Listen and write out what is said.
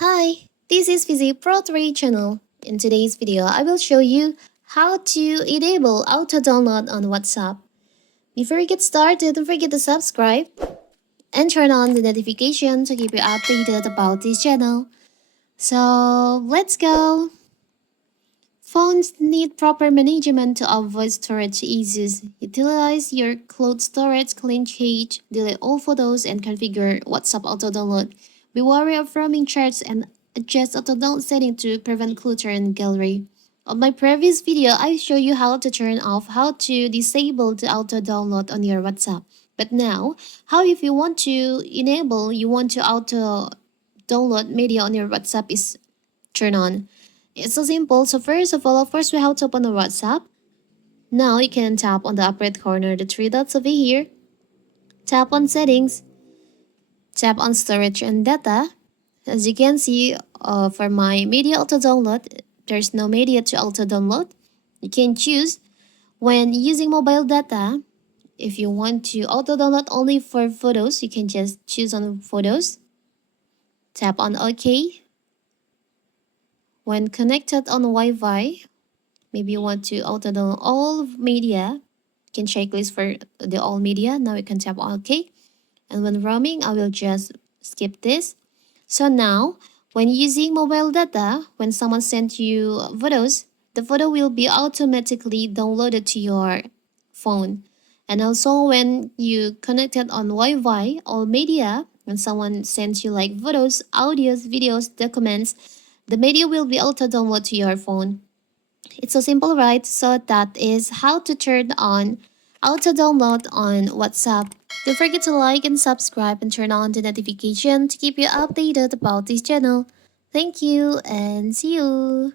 Hi, this is Fizzy Pro 3 channel. In today's video, I will show you how to enable auto download on WhatsApp. Before we get started, don't forget to subscribe and turn on the notification to keep you updated about this channel. So let's go. Phones need proper management to avoid storage issues. Utilize your cloud storage, clean cache, delete all photos, and configure WhatsApp auto download. Be wary of roaming charts and adjust auto download setting to prevent clutter in gallery. On my previous video, I show you how to turn off, how to disable the auto download on your WhatsApp. But now, how if you want to enable, you want to auto download media on your WhatsApp is turn on. It's so simple. So first of all, we have to open the WhatsApp. Now you can tap on the upper right corner, the three dots over here. Tap on settings. Tap on storage and data. As you can see, for my media auto download, there's no media to auto download. You can choose when using mobile data. If you want to auto download only for photos, you can just choose on photos. Tap on OK. When connected on Wi-Fi, maybe you want to auto download all media. You can checklist for the all media. Now you can tap on OK. And when roaming, I will just skip this. So now, when using mobile data, when someone sent you photos, the photo will be automatically downloaded to your phone. And also when you connected on Wi-Fi, all media, when someone sends you like photos, audios, videos, documents, the media will be auto-download to your phone. It's so simple, right? So that is how to turn on auto-download on WhatsApp. Don't forget to like and subscribe and turn on the notification to keep you updated about this channel. Thank you and see you.